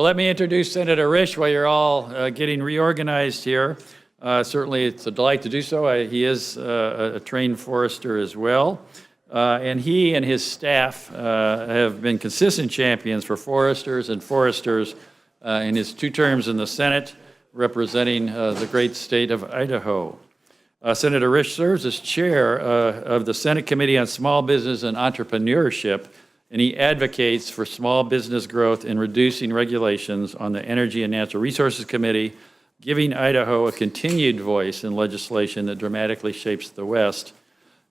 Let me introduce Senator Risch while you're all getting reorganized here. Certainly, it's a delight to do so. He is a trained forester as well. And he and his staff have been consistent champions for foresters in his 2 terms in the Senate, representing the great state of Idaho. Senator Risch serves as chair of the Senate Committee on Small Business and Entrepreneurship, and he advocates for small business growth and reducing regulations on the Energy and Natural Resources Committee, giving Idaho a continued voice in legislation that dramatically shapes the West.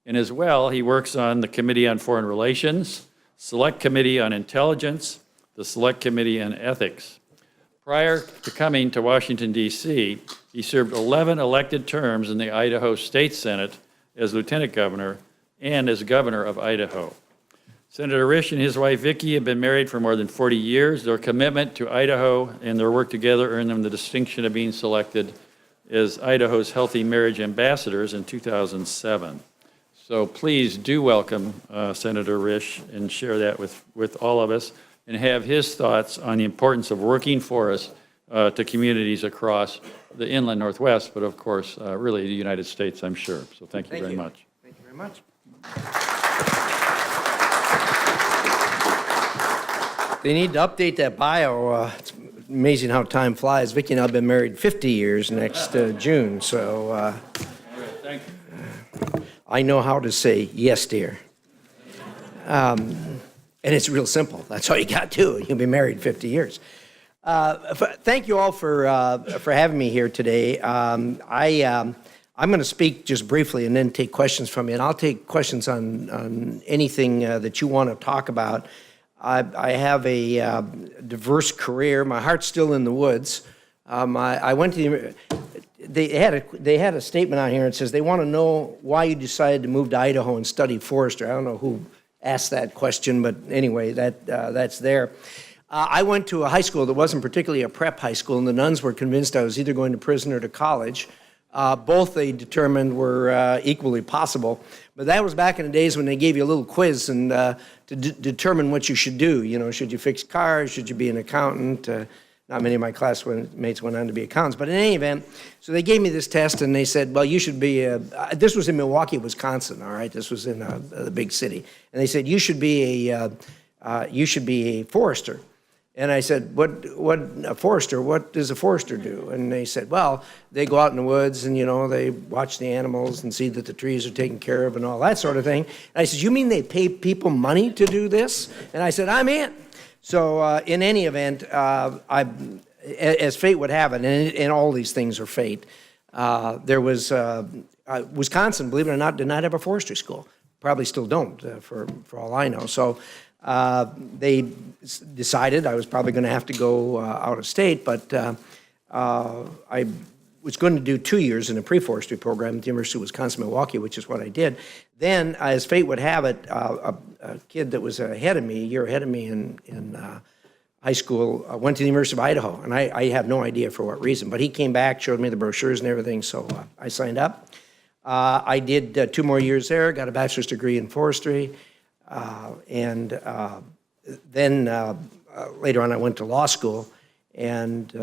And as well, he works on the Committee on Foreign Relations, Select Committee on Intelligence, the Select Committee on Ethics. Prior to coming to Washington, D.C., he served 11 elected terms in the Idaho State Senate as lieutenant governor and as governor of Idaho. Senator Risch and his wife, Vicki, have been married for more than 40 years. Their commitment to Idaho and their work together earned them the distinction of being selected as Idaho's Healthy Marriage Ambassadors in 2007. So please do welcome Senator Risch and share that with all of us and have his thoughts on the importance of working for us to communities across the inland Northwest, but of course, really the United States, I'm sure. So thank you very much. Thank you very much. They need to update that bio. It's amazing how time flies. Vicki and I have been married 50 years next June, so Thank you. I know how to say yes, dear. And it's real simple. That's all you got to do. You'll be married 50 years. Thank you all for having me here today. I'm going to speak just briefly and then take questions from you. And I'll take questions on anything that you want to talk about. I have a diverse career. My heart's still in the woods. I went to they had a statement on here that says they want to know why you decided to move to Idaho and study forestry. I don't know who asked that question, but anyway, that's there. I went to a high school that wasn't particularly a prep high school, and the nuns were convinced I was either going to prison or to college. Both they determined were equally possible. But that was back in the days when they gave you a little quiz and to determine what you should do. You know, should you fix cars? Should you be an accountant? Not many of my classmates went on to be accountants. But in any event, so they gave me this test and they said, well, you should be this was in Milwaukee, Wisconsin, all right? This was in the big city. And they said, you should be a forester. And I said, what a forester, what does a forester do? And they said, well, they go out in the woods and, you know, they watch the animals and see that the trees are taken care of and all that sort of thing. And I said, you mean they pay people money to do this? And I said, I'm in. So in any event, as fate would have it, and all these things are fate, there was, Wisconsin, believe it or not, did not have a forestry school. Probably still don't, for all I know. So they decided I was probably going to have to go out of state, but I was going to do 2 years in a pre-forestry program at the University of Wisconsin-Milwaukee, which is what I did. Then, as fate would have it, a kid that was ahead of me, a year ahead of me in high school, went to the University of Idaho, and I have no idea for what reason, but he came back, showed me the brochures and everything, so I signed up. I did 2 more years there, got a bachelor's degree in forestry, and then later on I went to law school, and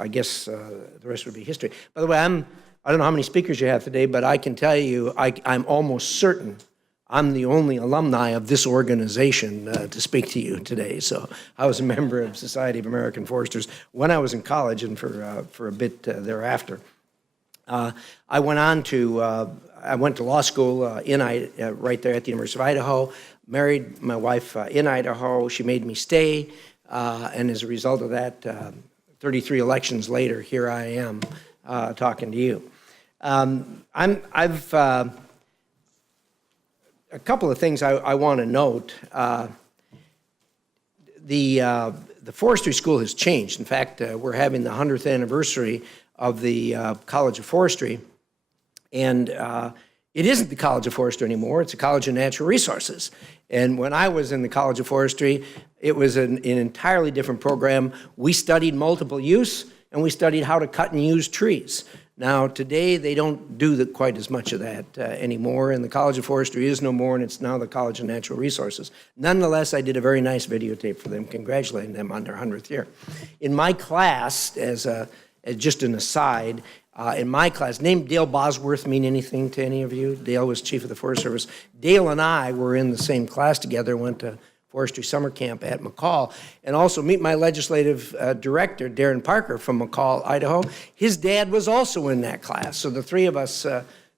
I guess the rest would be history. By the way, I don't know how many speakers you have today, but I can tell you I'm almost certain I'm the only alumni of this organization to speak to you today. So I was a member of Society of American Foresters when I was in college and for a bit thereafter. I went to law school right there at the University of Idaho, married my wife in Idaho. She made me stay, and as a result of that, 33 elections later, here I am talking to you. A couple of things I want to note. The forestry school has changed. In fact, we're having the 100th anniversary of the College of Forestry, and it isn't the College of Forestry anymore. It's the College of Natural Resources. And when I was in the College of Forestry, it was an entirely different program. We studied multiple use, and we studied how to cut and use trees. Now, today, they don't do quite as much of that anymore, and the College of Forestry is no more, and it's now the College of Natural Resources. Nonetheless, I did a very nice videotape for them, congratulating them on their 100th year. In my class, as just an aside, in my class, name Dale Bosworth mean anything to any of you? Dale was chief of the Forest Service. Dale and I were in the same class together, went to forestry summer camp at McCall, and also meet my legislative director, Darren Parker from McCall, Idaho. His dad was also in that class. So the three of us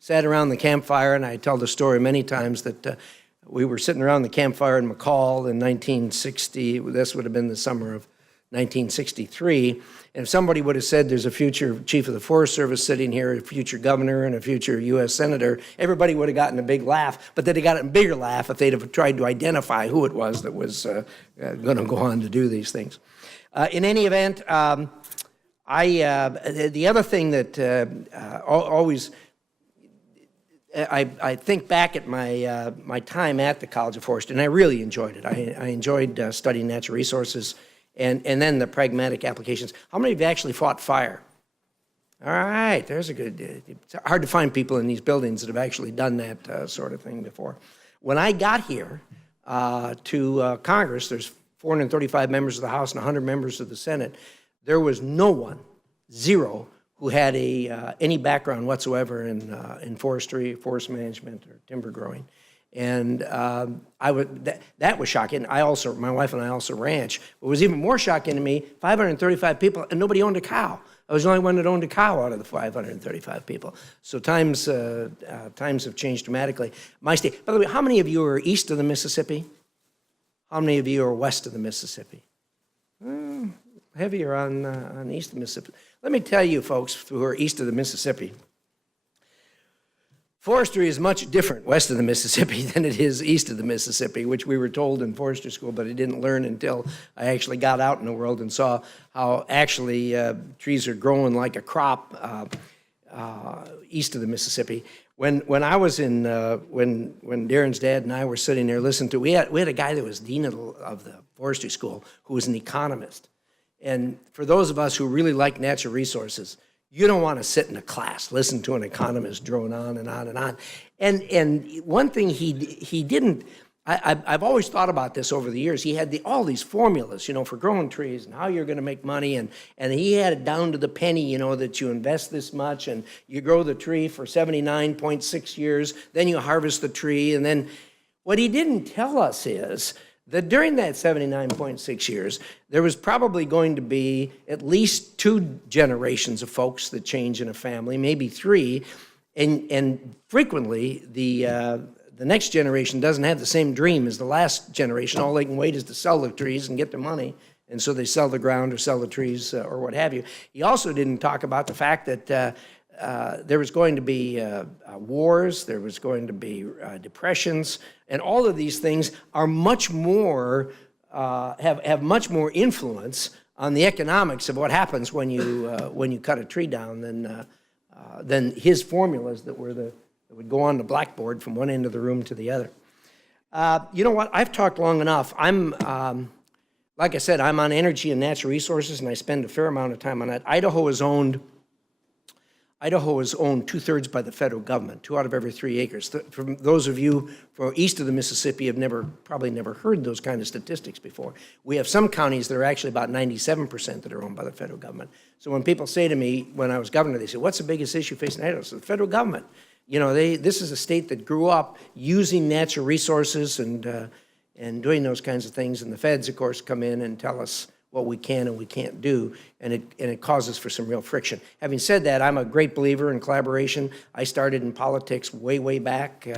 sat around the campfire, and I tell the story many times that we were sitting around the campfire in McCall in 1960. This would have been the summer of 1963. And if somebody would have said there's a future chief of the Forest Service sitting here, a future governor, and a future U.S. senator, everybody would have gotten a big laugh. But they'd have gotten a bigger laugh if they'd have tried to identify who it was that was going to go on to do these things. In any event, the other thing that always, I think back at my time at the College of Forestry, and I really enjoyed it. I enjoyed studying natural resources. And then the pragmatic applications. How many of you actually fought fire? All right, there's a good, it's hard to find people in these buildings that have actually done that sort of thing before. When I got here to Congress, there's 435 members of the House and 100 members of the Senate. There was no one, zero, who had any background whatsoever in forestry, forest management, or timber growing. And that was shocking. My wife and I also ranch. What was even more shocking to me, 535 people, and nobody owned a cow. I was the only one that owned a cow out of the 535 people. So times have changed dramatically. My state, by the way, how many of you are east of the Mississippi? How many of you are west of the Mississippi? Heavier on east of the Mississippi. Let me tell you, folks who are east of the Mississippi, forestry is much different west of the Mississippi than it is east of the Mississippi, which we were told in forestry school, but I didn't learn until I actually got out in the world and saw how actually trees are growing like a crop east of the Mississippi. When I was in, when Darren's dad and I were sitting there listening to, we had a guy that was dean of the forestry school who was an economist. And for those of us who really like natural resources, you don't want to sit in a class, listen to an economist drone on and on and on. And one thing he didn't, I've always thought about this over the years. He had all these formulas, for growing trees and how you're going to make money. And he had it down to the penny, that you invest this much and you grow the tree for 79.6 years, then you harvest the tree. And then what he didn't tell us is that during that 79.6 years, there was probably going to be at least 2 generations of folks that change in a family, maybe 3, and frequently the next generation doesn't have the same dream as the last generation. All they can wait is to sell the trees and get the money, and so they sell the ground or sell the trees or what have you. He also didn't talk about the fact that there was going to be wars, there was going to be depressions, and all of these things are much more, have much more influence on the economics of what happens when you cut a tree down than his formulas that would go on the blackboard from one end of the room to the other. You know what? I've talked long enough. Like I said, I'm on energy and natural resources, and I spend a fair amount of time on that. Idaho is owned 2/3 by the federal government, 2 out of every 3 acres. For those of you from east of the Mississippi have probably never heard those kind of statistics before. We have some counties that are actually about 97% that are owned by the federal government. So when people say to me, when I was governor, they say, what's the biggest issue facing Idaho? So the federal government. This is a state that grew up using natural resources and doing those kinds of things. And the feds, of course, come in and tell us what we can and we can't do, and it causes for some real friction. Having said that, I'm a great believer in collaboration. I started in politics way back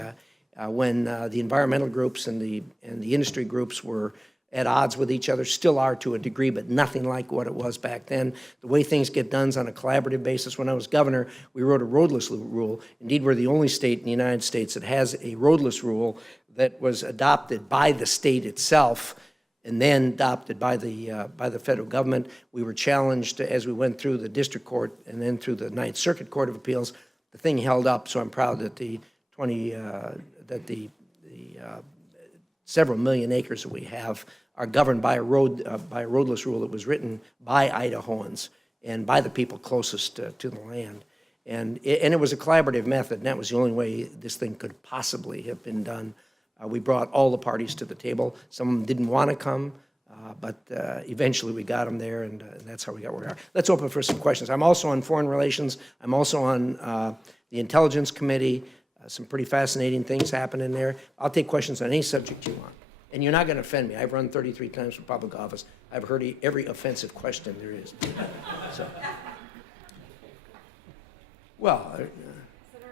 when the environmental groups and the industry groups were at odds with each other, still are to a degree, but nothing like what it was back then. The way things get done is on a collaborative basis. When I was governor, we wrote a roadless rule. Indeed, we're the only state in the United States that has a roadless rule that was adopted by the state itself and then adopted by the federal government. We were challenged as we went through the district court and then through the Ninth Circuit Court of Appeals. The thing held up, so I'm proud that the several million acres that we have are governed by a roadless rule that was written by Idahoans and by the people closest to the land. And it was a collaborative method, and that was the only way this thing could possibly have been done. We brought all the parties to the table. Some of them didn't want to come, but eventually we got them there, and that's how we got where we are. Let's open for some questions. I'm also on Foreign Relations. I'm also on the Intelligence Committee. Some pretty fascinating things happen in there. I'll take questions on any subject you want. And you're not going to offend me. I've run 33 times for public office. I've heard every offensive question there is. So. Well, Senator,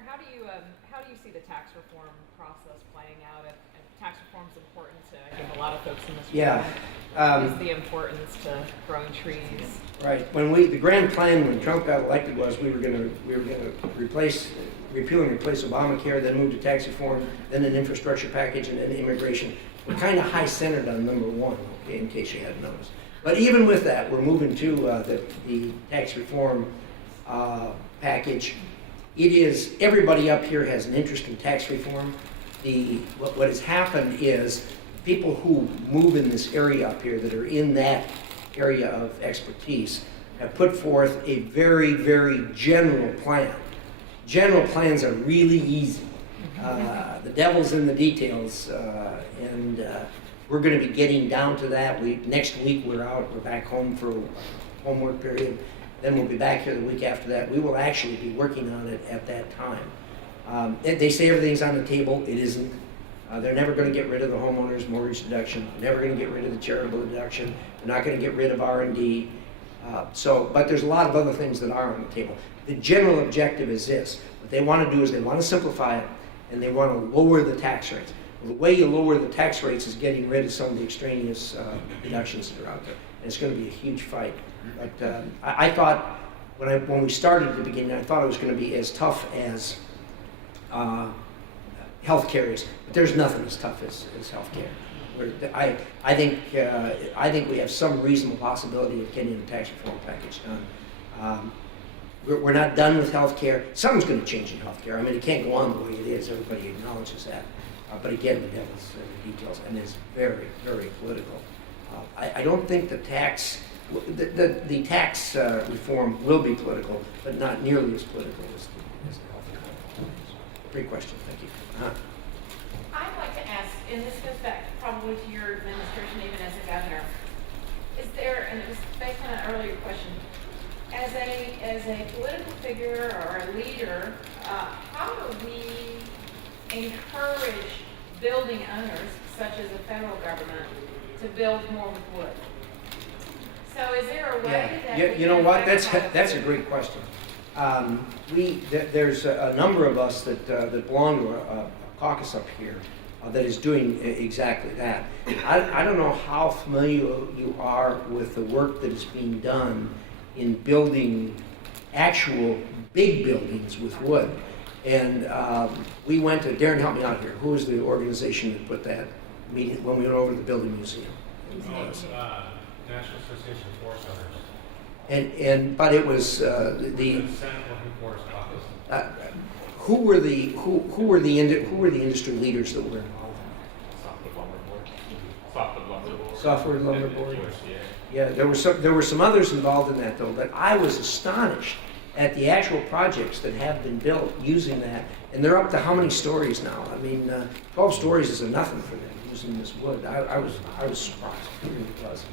how do you see the tax reform process playing out? If tax reform is important to, I think, a lot of folks in this room. yeah. What is the importance to growing trees? Right. The grand plan when Trump got elected was we were going to repeal and replace Obamacare, then move to tax reform, then an infrastructure package, and then immigration. We're kind of high-centered on number one, okay, in case you hadn't noticed. But even with that, we're moving to the tax reform package. It is, everybody up here has an interest in tax reform. What has happened is people who move in this area up here that are in that area of expertise have put forth a very, very general plan. General plans are really easy. The devil's in the details, and we're going to be getting down to that. Next week we're back home for a homework period. Then we'll be back here the week after that. We will actually be working on it at that time. They say everything's on the table. It isn't. They're never going to get rid of the homeowner's mortgage deduction. They're never going to get rid of the charitable deduction. They're not going to get rid of R&D. But there's a lot of other things that are on the table. The general objective is this. What they want to do is they want to simplify it, and they want to lower the tax rates. Well, the way you lower the tax rates is getting rid of some of the extraneous deductions that are out there. And it's going to be a huge fight. But I thought, when we started at the beginning, I thought it was going to be as tough as healthcare is. But there's nothing as tough as healthcare. I think we have some reasonable possibility of getting a tax reform package done. We're not done with healthcare. Something's going to change in healthcare. I mean, it can't go on the way it is. Everybody acknowledges that. But again, the devil's in the details, and it's very, very political. I don't think the tax reform will be political, but not nearly as political as the healthcare. Great question. Thank you. I'd like to ask, and this goes back probably to your administration even as a governor, is there, and it was based on an earlier question, as a political figure or a leader, how do we encourage building owners, such as the federal government, to build more with wood? So is there a way that you know what? That's a great question. There's a number of us that belong to a caucus up here that is doing exactly that. I don't know how familiar you are with the work that is being done in building actual big buildings with wood. And we went to, Darren, help me out here. Who was the organization that put that meeting when we went over to the Building Museum? National Association of Forest Owners. But it was the Senate Working Forest Office. who were the industry leaders that were involved? Softwood Lumber Board. Yeah, there were some others involved in that though. But I was astonished at the actual projects that have been built using that, and they're up to how many stories now? I mean, 12 stories is nothing for them using this wood. I was surprised. It really was.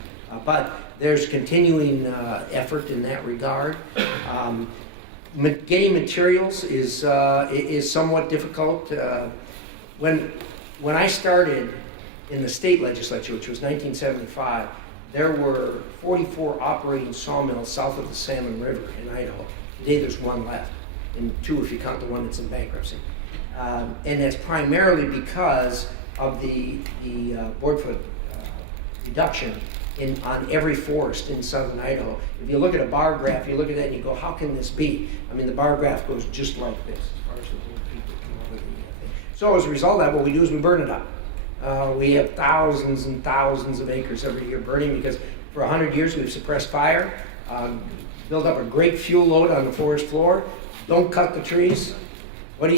But there's continuing effort in that regard. Getting materials is somewhat difficult. When I started in the state legislature, which was 1975, there were 44 operating sawmills south of the Salmon River in Idaho. Today there's one left, and two if you count the one that's in bankruptcy. And that's primarily because of the boardfoot reduction on every forest in southern Idaho. If you look at a bar graph, you look at that and you go, how can this be? I mean, the bar graph goes just like this as far as the little people come over the thing. So as a result of that, what we do is we burn it up. We have thousands and thousands of acres every year burning because for 100 years we've suppressed fire, built up a great fuel load on the forest floor, don't cut the trees. What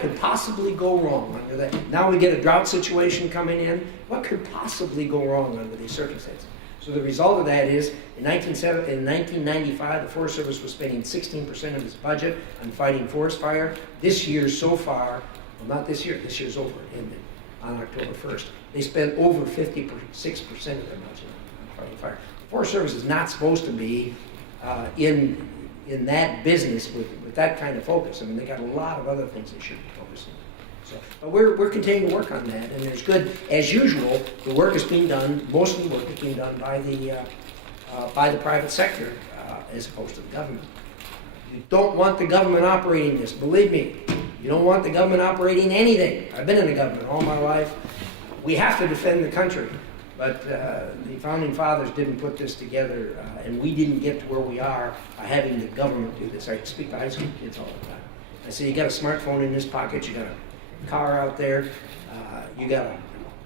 could possibly go wrong under that? Now we get a drought situation coming in. What could possibly go wrong under these circumstances? So the result of that is, in 1995, the Forest Service was spending 16% of its budget on fighting forest fire. This year so far, well, not this year, this year's over, it ended on October 1st. They spent over 56% of their budget on fighting fire. The Forest Service is not supposed to be in that business with that kind of focus. I mean, they got a lot of other things they should be focusing on. So, but we're continuing to work on that, and there's good, as usual, the work is being done, most of the work is being done by the private sector as opposed to the government. You don't want the government operating this, believe me. You don't want the government operating anything. I've been in the government all my life. We have to defend the country, but the founding fathers didn't put this together, and we didn't get to where we are by having the government do this. I speak to high school kids all the time. I say, you got a smartphone in this pocket, you got a car out there, you got a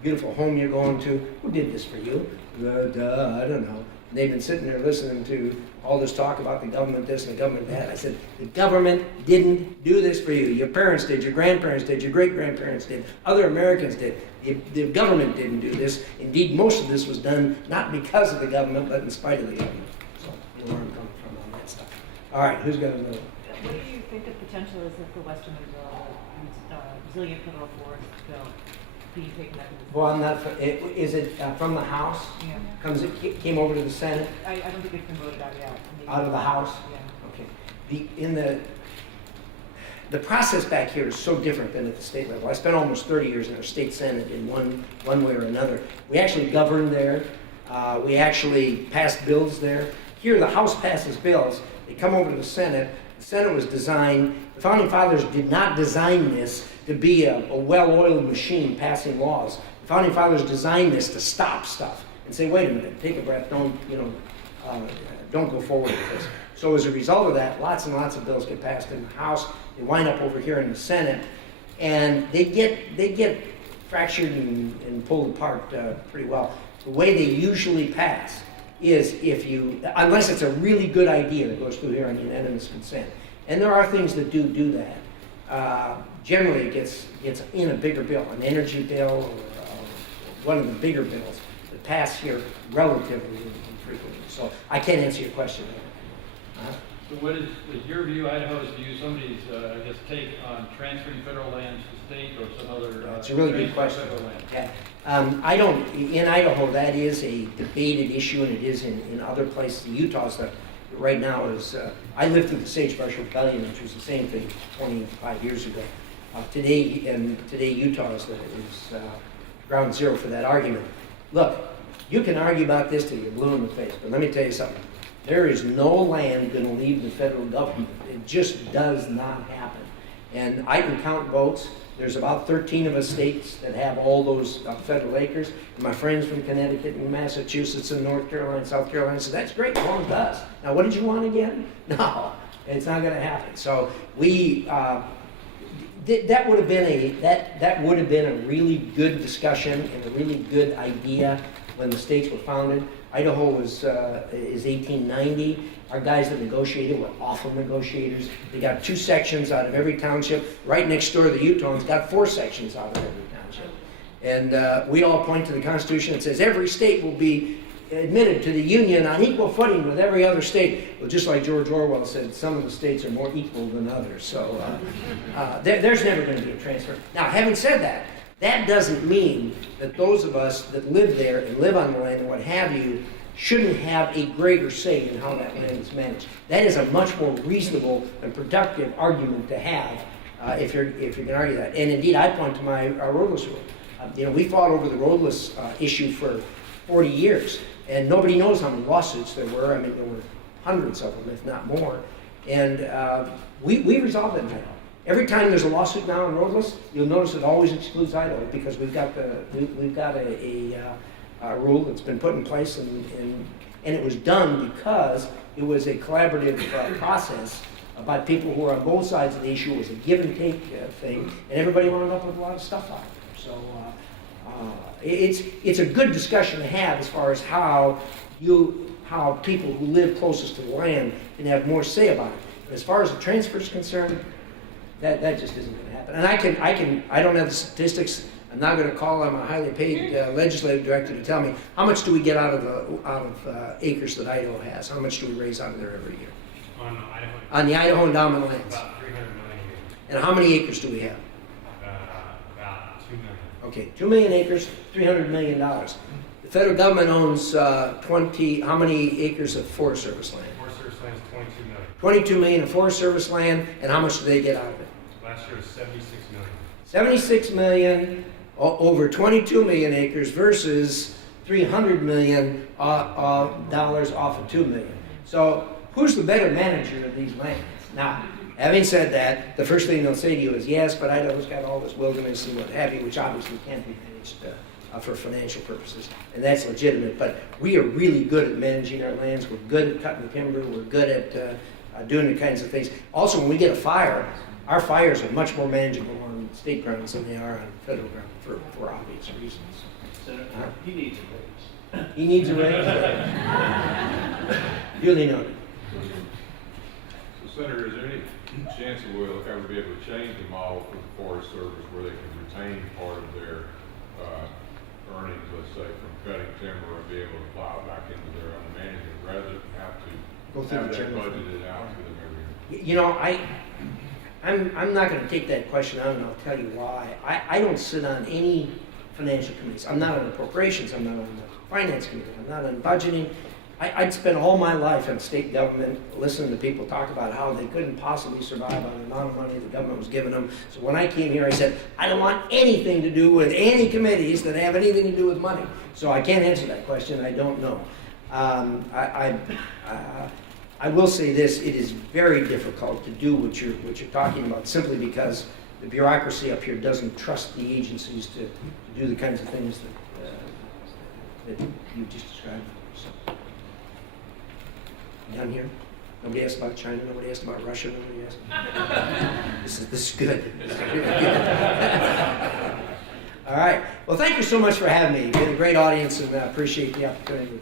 beautiful home you're going to. Who did this for you? I don't know. And they've been sitting there listening to all this talk about the government this and the government that. I said, the government didn't do this for you. Your parents did, your grandparents did, your great-grandparents did, other Americans did. The government didn't do this. Indeed, most of this was done not because of the government, but in spite of the government. So, you know where I'm coming from on that stuff. All right, who's got another? What do you think the potential is if the Western Resilient Federal Forest Bill being taken up? Well, I'm not, is it from the House? Yeah. Came over to the Senate? I don't think it's been voted out yet. Out of the House? Yeah. Okay. The process back here is so different than at the state level. I spent almost 30 years in our state Senate in one way or another. We actually governed there. We actually passed bills there. Here, the House passes bills. They come over to the Senate. The Senate was designed, the Founding Fathers did not design this to be a well-oiled machine passing laws. The Founding Fathers designed this to stop stuff and say, wait a minute, take a breath, don't go forward with this. So as a result of that, lots and lots of bills get passed in the House. They wind up over here in the Senate, and they get fractured and pulled apart pretty well. The way they usually pass is unless it's a really good idea that goes through here on unanimous consent. And there are things that do that. Generally, it gets in a bigger bill, an energy bill, or one of the bigger bills that pass here relatively infrequently. So I can't answer your question. So what is your view, Idaho's view, somebody's, take on transferring federal lands to state or some other? It's a really good question. Federal land? Yeah. In Idaho, that is a debated issue, and it is in other places. Utah's right now is, I lived through the Sagebrush Rebellion, which was the same thing 25 years ago. Today Utah is ground zero for that argument. Look, you can argue about this till you're blue in the face, but let me tell you something. There is no land going to leave the federal government. It just does not happen. And I can count votes. There's about 13 of us states that have all those federal acres. And my friends from Connecticut and Massachusetts and North Carolina, South Carolina said, that's great, belongs to us. Now, what did you want again? No, it's not going to happen. So that would have been a really good discussion and a really good idea when the states were founded. Idaho is 1890. Our guys that negotiated were awful negotiators. They got 2 sections out of every township. Right next door, the Utahns got 4 sections out of every township. And we all point to the Constitution that says every state will be admitted to the Union on equal footing with every other state. Well, just like George Orwell said, some of the states are more equal than others. So there's never going to be a transfer. Now, having said that, that doesn't mean that those of us that live there and live on the land and what have you shouldn't have a greater say in how that land is managed. That is a much more reasonable and productive argument to have if you're going to argue that. And indeed, I point to our roadless rule. We fought over the roadless issue for 40 years, and nobody knows how many lawsuits there were. I mean, there were hundreds of them, if not more. And we resolved it in Idaho. Every time there's a lawsuit now on roadless, you'll notice it always excludes Idaho because we've got a rule that's been put in place, and it was done because it was a collaborative process by people who were on both sides of the issue. It was a give and take thing, and everybody wound up with a lot of stuff out there. So it's a good discussion to have as far as how people who live closest to the land can have more say about it. But as far as the transfer is concerned, that just isn't going to happen. And I don't have the statistics I'm not going to call on my highly paid legislative director to tell me, how much do we get out of acres that Idaho has? How much do we raise out of there every year? On Idaho. On the Idaho endowment lands. About 300 million a year. And how many acres do we have? About 2 million. Okay, 2 million acres, $300 million. The federal government owns how many acres of Forest Service land? Forest Service land is 22 million. 22 million of Forest Service land, and how much do they get out of it? Last year was 76 million. 76 million over 22 million acres versus 300 million dollars off of 2 million. So who's the better manager of these lands? Now, having said that, the first thing they'll say to you is, yes, but Idaho's got all this wilderness and what have you, which obviously can't be managed for financial purposes, and that's legitimate. But we are really good at managing our lands. We're good at cutting timber. We're good at doing the kinds of things. Also, when we get a fire, our fires are much more manageable on state grounds than they are on federal ground for obvious reasons. Senator, he needs a raise. He needs a raise. Duly noted. So, Senator, is there any chance that we'll ever be able to change the model for the Forest Service where they can retain part of their earnings, let's say, from cutting timber and be able to plow back into their own management rather than have to Go through have the that general fund. budgeted out to them every year? You know, I'm not going to take that question on, and I'll tell you why. I don't sit on any financial committees. I'm not on appropriations. I'm not on the finance committee. I'm not on budgeting. I'd spent all my life in state government listening to people talk about how they couldn't possibly survive on the amount of money the government was giving them. So when I came here, I said, I don't want anything to do with any committees that have anything to do with money. So I can't answer that question. I don't know. I will say this: it is very difficult to do what you're talking about, simply because the bureaucracy up here doesn't trust the agencies to do the kinds of things that you just described. So, down here, nobody asked about China. Nobody asked about Russia. Nobody asked. This is good. This is good. All right. Well, thank you so much for having me. You've been a great audience, and I appreciate the opportunity.